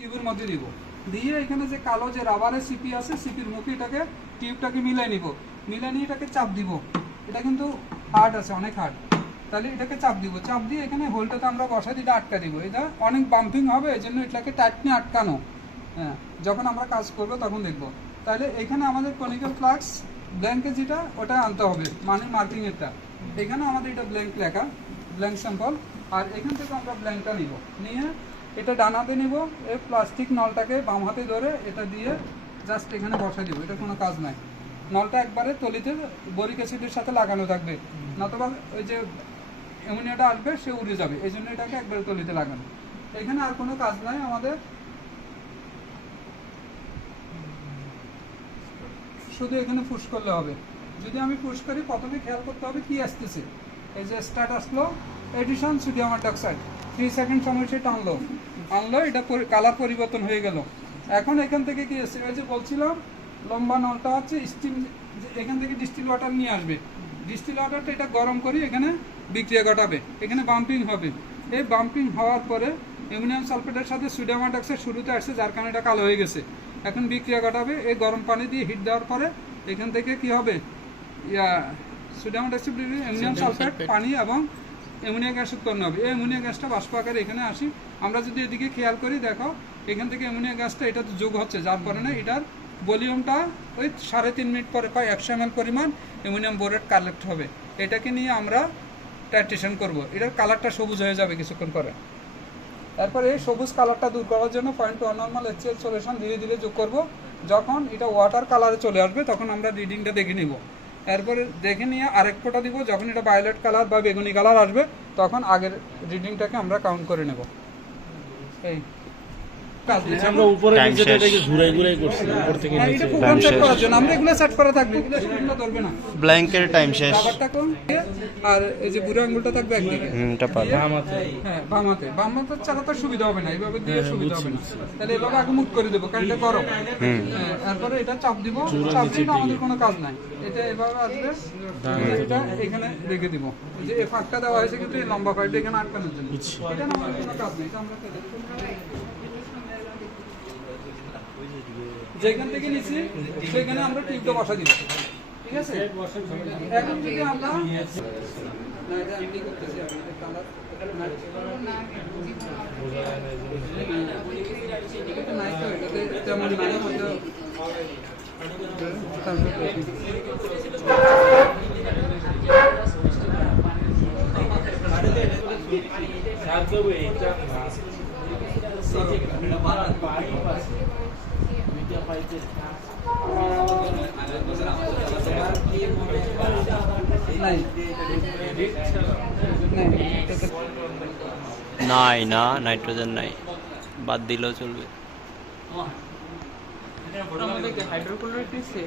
টিউবের মধ্যে দিব, দিয়ে এখানে যে কালো যে রাবারের সিপি আছে, সিপির মুখে এটাকে টিউবটাকে মিলাই নিব, মিলাই নিয়ে এটাকে চাপ দিব। এটা কিন্তু হার্ড আছে, অনেক হার্ড। তাহলে এটাকে চাপ দিব, চাপ দিয়ে এখানে হোলটাতে আমরা বসাই দিয়ে আটকা দিব। এটা অনেক বাম্পিং হবে, এই জন্য এটাকে টাইট নিয়ে আটকানো। হ্যাঁ, যখন আমরা কাজ করবো তখন দেখবো। তাহলে এখানে আমাদের কনিক্যাল ফ্লাক্স ব্ল্যাঙ্কে যেটা ওটা আনতে হবে, মানে মার্কিংয়েরটা। এখানে আমাদের এটা ব্ল্যাঙ্ক লেখা, ব্ল্যাঙ্ক স্যাম্পল। আর এখান থেকে আমরা ব্ল্যাঙ্কটা নিব, নিয়ে এটা ডান হাতে নিব, এই প্লাস্টিক নলটাকে বাম হাতে ধরে এটা দিয়ে জাস্ট এখানে বসা দিব। এটা কোনো কাজ নাই, নলটা একবারে তলিতে বরিক অ্যাসিডের সাথে লাগানো থাকবে, নতুবা ওই যে অ্যামোনিয়াটা আসবে সে উড়ে যাবে, এই জন্য এটাকে একবারে তলিতে লাগানো। এখানে আর কোনো কাজ নাই আমাদের, শুধু এখানে পুশ করলে হবে। যদি আমি পুশ করি, প্রথমে খেয়াল করতে হবে কি আসতেছে। এই যে স্টার্ট আসলো, এডিশন সোডিয়াম হাইড্রোক্সাইড, 3 সেকেন্ড সময় সে টানলো, আনলো, এটা কালার পরিবর্তন হয়ে গেল। এখন এখান থেকে কি আসছে, ওই যে বলছিলাম লম্বা নলটা হচ্ছে স্টিম, এখান থেকে ডিস্টিল ওয়াটার নিয়ে আসবে। ডিস্টিল ওয়াটারটা এটা গরম করি এখানে বিক্রিয়া ঘটাবে, এখানে বাম্পিং হবে। এই বাম্পিং হওয়ার পরে অ্যামোনিয়াম সালফেটের সাথে সোডিয়াম হাইড্রোক্সাইড শুরুতে আসছে, যার কারণে এটা কালো হয়ে গেছে। এখন বিক্রিয়া ঘটাবে, এই গরম পানি দিয়ে হিট দেওয়ার পরে এখান থেকে কি হবে, সোডিয়াম হাইড্রোক্সাইড, অ্যামোনিয়াম সালফেট, পানি এবং অ্যামোনিয়া গ্যাস উৎপন্ন হবে। এই অ্যামোনিয়া গ্যাসটা বাষ্প আকারে এখানে আসি। আমরা যদি এদিকে খেয়াল করি, দেখো এখান থেকে অ্যামোনিয়া গ্যাসটা এটা তো যোগ হচ্ছে, যার কারণে এটার ভলিউমটা ওই 3.5 মিনিট পরে প্রায় 100 ml পরিমাণ অ্যামোনিয়াম বোরেট কালেক্ট হবে। এটাকে নিয়ে আমরা টাইট্রেশন করব, এটার কালারটা সবুজ হয়ে যাবে কিছুক্ষণ পরে। তারপরে এই সবুজ কালারটা দূর করার জন্য 0.1 নর্মাল HCl সলিউশন ধীরে ধীরে যোগ করব। যখন এটা ওয়াটার কালারে চলে আসবে তখন আমরা রিডিংটা দেখে নিব। এরপরে দেখে নিয়ে আরেক ফোঁটা দিব, যখন এটা ভায়োলেট কালার বা বেগুনি কালার আসবে তখন আগের রিডিংটাকে আমরা কাউন্ট করে নেব। এই আমরা উপরে নিচে এটাকে ঘুরাই ঘুরাই করছি, উপর থেকে নিচে। এটা প্রোগ্রাম সেট করার জন্য আমরা এগুলো সেট করা থাকবে, এগুলো শুধু ধরবে না। ব্ল্যাঙ্কের টাইম শেষ। রাবারটা কোন, আর এই যে বুড়ো আঙ্গুলটা থাকবে একদিকে, এটা পাবে হ্যাঁ বাম হাতে চালাতে সুবিধা হবে না, এইভাবে দিয়ে সুবিধা হবে না। তাহলে এভাবে আগে মুভ করে দেবো, কারণ এটা গরম। তারপরে এটা চাপ দিব, চাপ দিলে আমাদের কোনো কাজ নাই। এটা এভাবে আসবে, এটা এখানে রেখে দিব। যে এই ফাঁকটা দেওয়া হয়েছে কিন্তু এই লম্বা ফাঁকটা এখানে আটকানোর জন্য, এটা আমাদের কোনো কাজ নেই। এটা আমরা যেখান থেকে নিচ্ছি সেখানে আমরা টিপটা বসা দিব, ঠিক আছে। এখন যদি আমরা নাই না, নাইট্রোজেন নাই, বাদ দিলেও চলবে। আমাদেরকে হাইড্রোক্লোরিক দিচ্ছে।